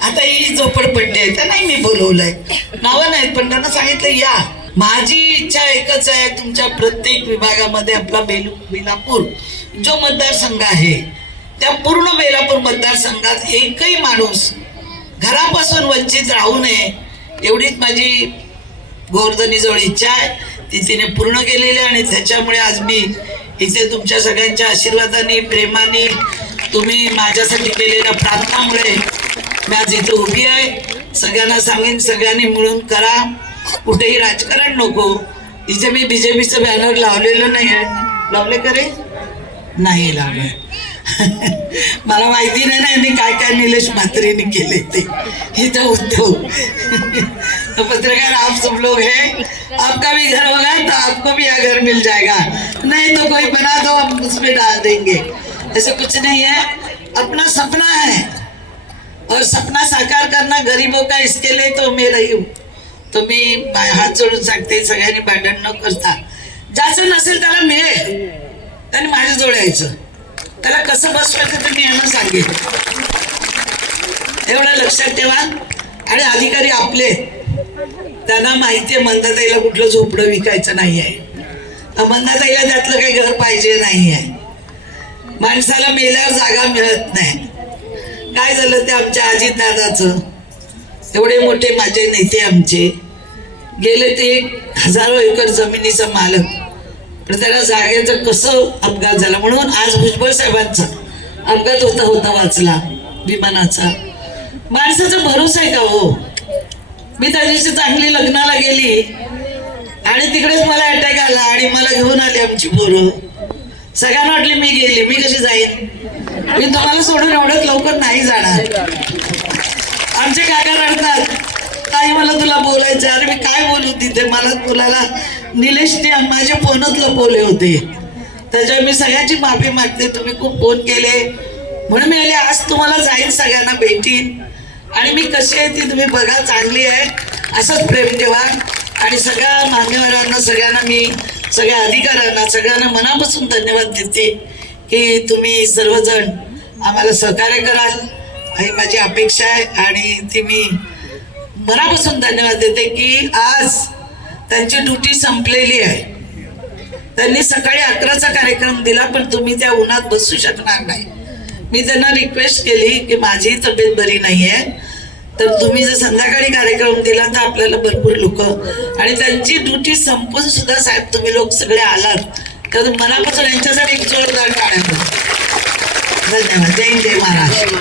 आता ही झोपडपट्टी आहे, त्या नाही मी बोलवलंय, नावं नाहीत, पण त्यांना सांगितलं या. माझी इच्छा एकच आहे, तुमच्या प्रत्येक विभागामध्ये आपला बेलापूर जो मतदारसंघ आहे त्या पूर्ण बेलापूर मतदारसंघात एकही माणूस घरापासून वंचित राहू नये, एवढीच माझी गोवर्धनीजवळ इच्छा आहे. ती तिने पूर्ण केलेली आहे आणि त्याच्यामुळे आज मी इथे तुमच्या सगळ्यांच्या आशीर्वादाने, प्रेमाने, तुम्ही माझ्यासाठी केलेल्या प्रार्थनामुळे मी आज इथे उभी आहे. सगळ्यांना सांगेन, सगळ्यांनी मिळून करा, कुठेही राजकारण नको. इथे मी बीजेपीचं बॅनर लावलेलं नाही आहे, लावले करे नाही लावले. मला माहिती नाही ना यांनी काय काय निलेश म्हात्रेंनी केले ते इथं उद्योग. तो पत्रकार आप सब लोग हैं, आपका भी घर होगा तो आपको भी यहाँ घर मिल जाएगा, नहीं तो कोई बना दो हम उसमें डाल देंगे. ऐसा कुछ नहीं है, अपना सपना है और सपना साकार करना गरीबों का, इसके लिए तो मैं रही हूँ. तो मी हात जोडून सांगते, सगळ्यांनी भांडण न करता ज्याचं नसेल त्याला मिळेल, त्यांनी माझ्याजवळ यायचं. त्याला कसं बसवायचं ते मी यांना सांगेन, एवढं लक्षात ठेवा. आणि अधिकारी आपले, त्यांना माहिती आहे मंदाताईला कुठलं झोपडं विकायचं नाही आहे. मंदाताईला त्यातलं काही घर पाहिजे नाही आहे. माणसाला मेल्यावर जागा मिळत नाही. काय झालं ते आमच्या अजितदादाचं, एवढे मोठे माझे नेते आमचे गेले, ते हजारो एकर जमिनीचा मालक, पण त्याला जागेचं कसं अपघात झाला. म्हणून आज भुजबळ साहेबांचा अपघात होता वाचला विमानाचा. माणसाचा भरोसा आहे का हो. मी त्या दिवशी चांगली लग्नाला गेली आणि तिकडेच मला अटॅक आला आणि मला घेऊन आली आमची पोरं. सगळ्यांना वाटली मी गेली, मी कशी जाईन, मी तुम्हाला सोडून एवढ्यात लवकर नाही जाणार. आमचे काका रडतात, ताई मला तुला बोलायचं. अरे मी काय बोलू तिथे, मला बोलायला निलेशने माझे फोनच लपवले होते. त्याच्यावर मी सगळ्यांची माफी मागते, तुम्ही खूप फोन केले म्हणून मी आले. आज तुम्हाला जाईन, सगळ्यांना भेटीन आणि मी कशी आहे ती तुम्ही बघा, चांगली आहे असंच प्रेम ठेवा. आणि सगळ्या मान्यवरांना, सगळ्यांना मी, सगळ्या अधिकाऱ्यांना, सगळ्यांना मनापासून धन्यवाद देते की तुम्ही सर्वजण आम्हाला सहकार्य कराल, ही माझी अपेक्षा आहे. आणि ती मी मनापासून धन्यवाद देते की आज त्यांची ड्युटी संपलेली आहे. त्यांनी सकाळी 11चा कार्यक्रम दिला, पण तुम्ही त्या उन्हात बसू शकणार नाही. मी त्यांना रिक्वेस्ट केली की माझी तब्येत बरी नाही आहे, तर तुम्ही जर संध्याकाळी कार्यक्रम दिला तर आपल्याला भरपूर लोक, आणि त्यांची ड्युटी संपून सुद्धा साहेब तुम्ही लोक सगळे आलात, तर मनापासून यांच्यासाठी एक जोरदार टाळ्या. धन्यवाद. जय हिंद, जय महाराष्ट्र.